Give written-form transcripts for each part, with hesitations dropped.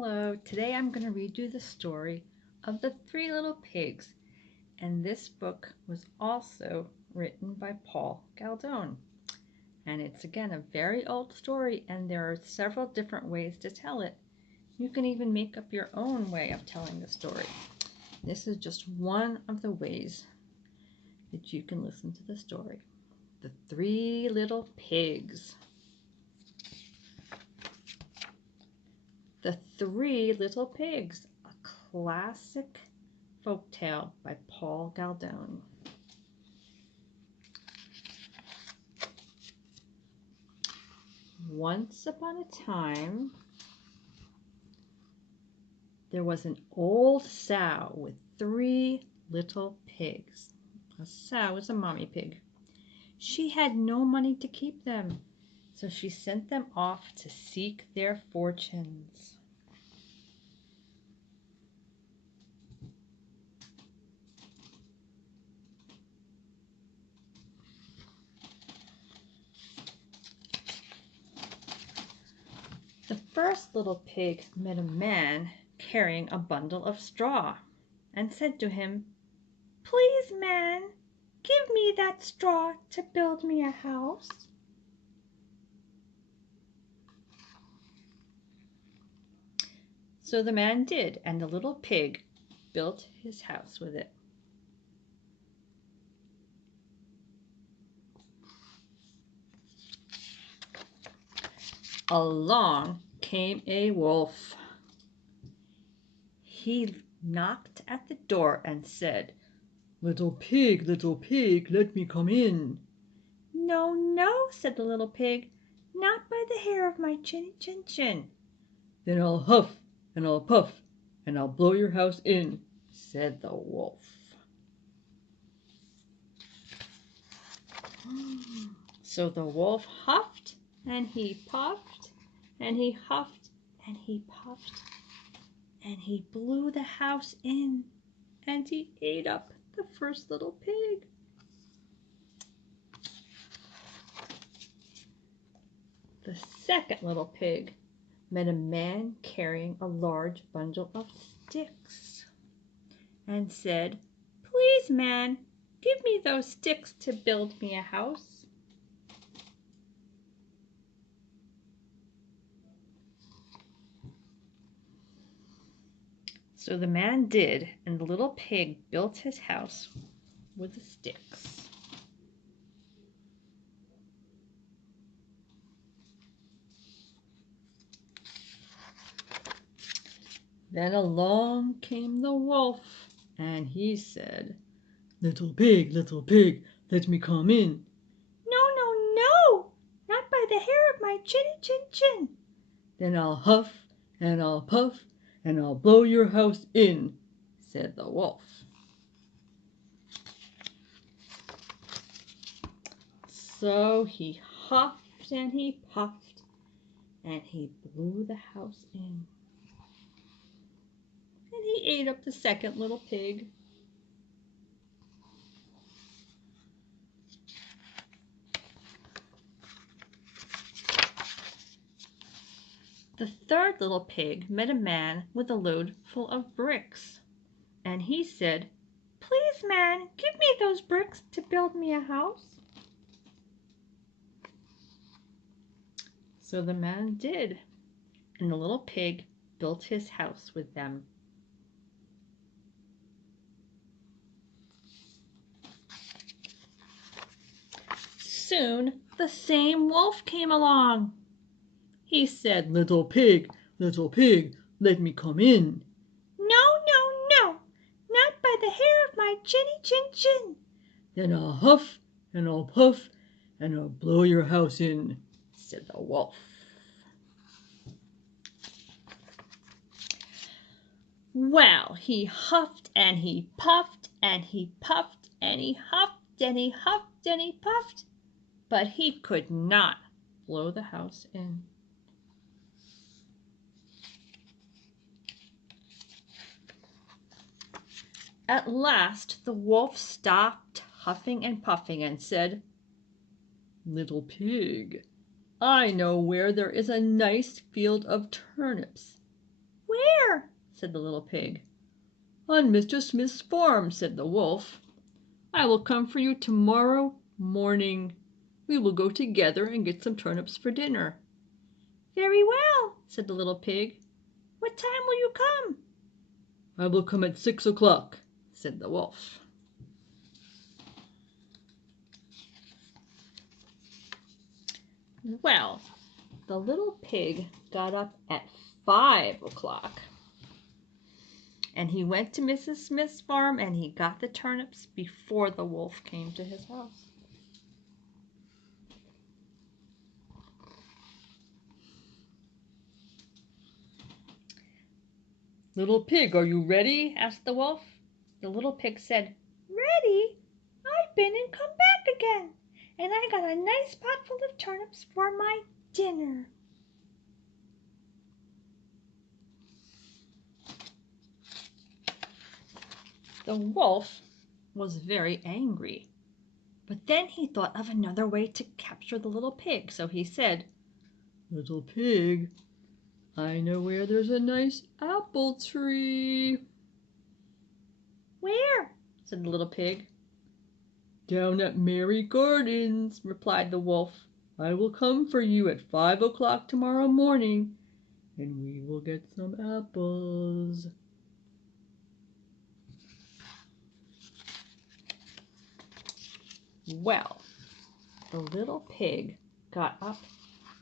Hello, today I'm going to read you the story of the Three Little Pigs, and this book was also written by Paul Galdone. And it's again a very old story, and there are several different ways to tell it. You can even make up your own way of telling the story. This is just one of the ways that you can listen to the story. The Three Little Pigs. The Three Little Pigs, a classic folktale by Paul Galdone. Once upon a time, there was an old sow with three little pigs. A sow is a mommy pig. She had no money to keep them, so she sent them off to seek their fortunes. The first little pig met a man carrying a bundle of straw and said to him, "Please, man, give me that straw to build me a house." So the man did, and the little pig built his house with it. Along came a wolf. He knocked at the door and said, little pig, let me come in." "No, no," said the little pig, "not by the hair of my chinny chin chin." "Then I'll huff and I'll puff and I'll blow your house in," said the wolf. So the wolf huffed and he puffed and he huffed and he puffed and he blew the house in, and he ate up the first little pig. The second little pig met a man carrying a large bundle of sticks and said, "Please, man, give me those sticks to build me a house." So the man did, and the little pig built his house with the sticks. Then along came the wolf, and he said, little pig, let me come in." "No, no, no, not by the hair of my chinny chin chin." "Then I'll huff and I'll puff and I'll blow your house in," said the wolf. So he huffed and he puffed and he blew the house in. And he ate up the second little pig. The third little pig met a man with a load full of bricks, and he said, "Please, man, give me those bricks to build me a house." So the man did, and the little pig built his house with them. Soon the same wolf came along. He said, little pig, let me come in." "No, no, no, not by the hair of my chinny chin chin." "Then I'll huff and I'll puff and I'll blow your house in," said the wolf. Well, he huffed and he puffed and he puffed and he huffed and he huffed and he puffed, but he could not blow the house in. At last the wolf stopped huffing and puffing and said, little pig, I know where there is a nice field of turnips." "Where?" said the little pig. "On Mr. Smith's farm," said the wolf. "I will come for you tomorrow morning. We will go together and get some turnips for dinner." "Very well," said the little pig. "What time will you come?" "I will come at 6 o'clock," said the wolf. Well, the little pig got up at 5 o'clock. And he went to Mrs. Smith's farm and he got the turnips before the wolf came to his house. "Little pig, are you ready?" asked the wolf. The little pig said, "Ready? I've been and come back again, and I got a nice pot full of turnips for my dinner." The wolf was very angry, but then he thought of another way to capture the little pig, so he said, "Little pig, I know where there's a nice apple tree." "Where?" said the little pig. "Down at Mary Gardens," replied the wolf. "I will come for you at 5 o'clock tomorrow morning, and we will get some apples." Well, the little pig got up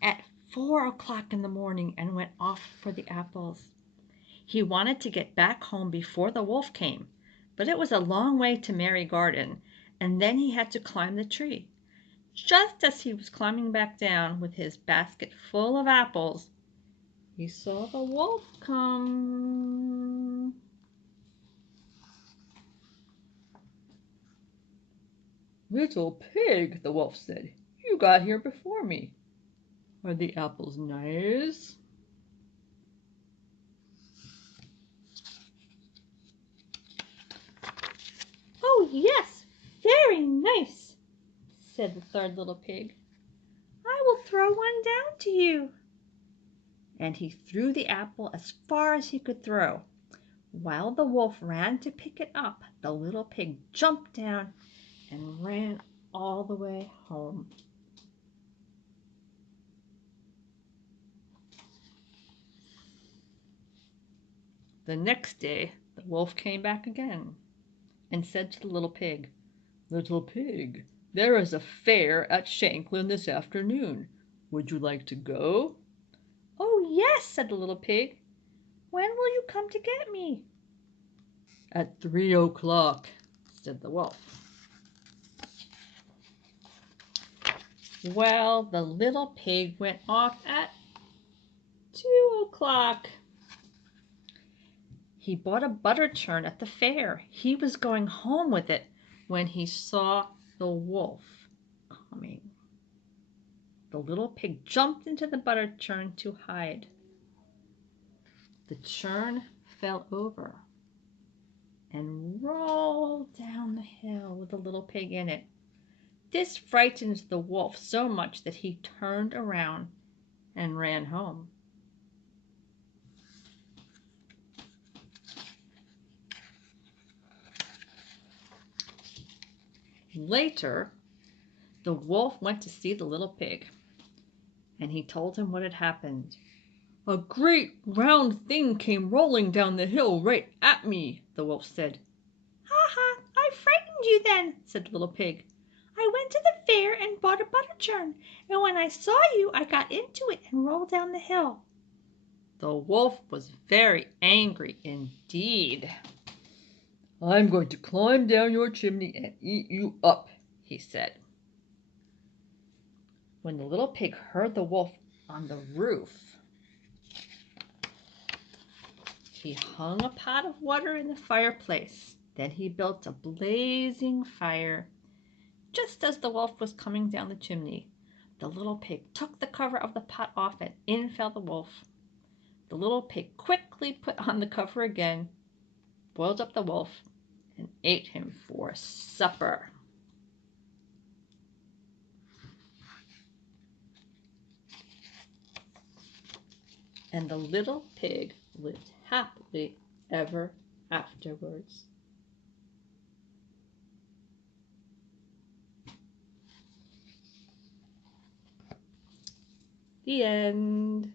at 4 o'clock in the morning and went off for the apples. He wanted to get back home before the wolf came, but it was a long way to Mary Garden, and then he had to climb the tree. Just as he was climbing back down with his basket full of apples, he saw the wolf come. "Little pig," the wolf said, "you got here before me. Are the apples nice?" "Oh, yes, very nice," said the third little pig. "I will throw one down to you." And he threw the apple as far as he could throw. While the wolf ran to pick it up, the little pig jumped down and ran all the way home. The next day the wolf came back again and said to the little pig, "Little pig, there is a fair at Shanklin this afternoon. Would you like to go?" "Oh, yes," said the little pig. "When will you come to get me?" "At 3 o'clock," said the wolf. Well, the little pig went off at 2 o'clock. He bought a butter churn at the fair. He was going home with it when he saw the wolf coming. The little pig jumped into the butter churn to hide. The churn fell over and rolled down the hill with the little pig in it. This frightened the wolf so much that he turned around and ran home. Later, the wolf went to see the little pig, and he told him what had happened. "A great round thing came rolling down the hill right at me," the wolf said. "Ha ha! I frightened you then," said the little pig. "I went to the fair and bought a butter churn, and when I saw you I got into it and rolled down the hill." The wolf was very angry indeed. "I'm going to climb down your chimney and eat you up," he said. When the little pig heard the wolf on the roof, he hung a pot of water in the fireplace. Then he built a blazing fire. Just as the wolf was coming down the chimney, the little pig took the cover of the pot off and in fell the wolf. The little pig quickly put on the cover again, boiled up the wolf, and ate him for supper. And the little pig lived happily ever afterwards. The end.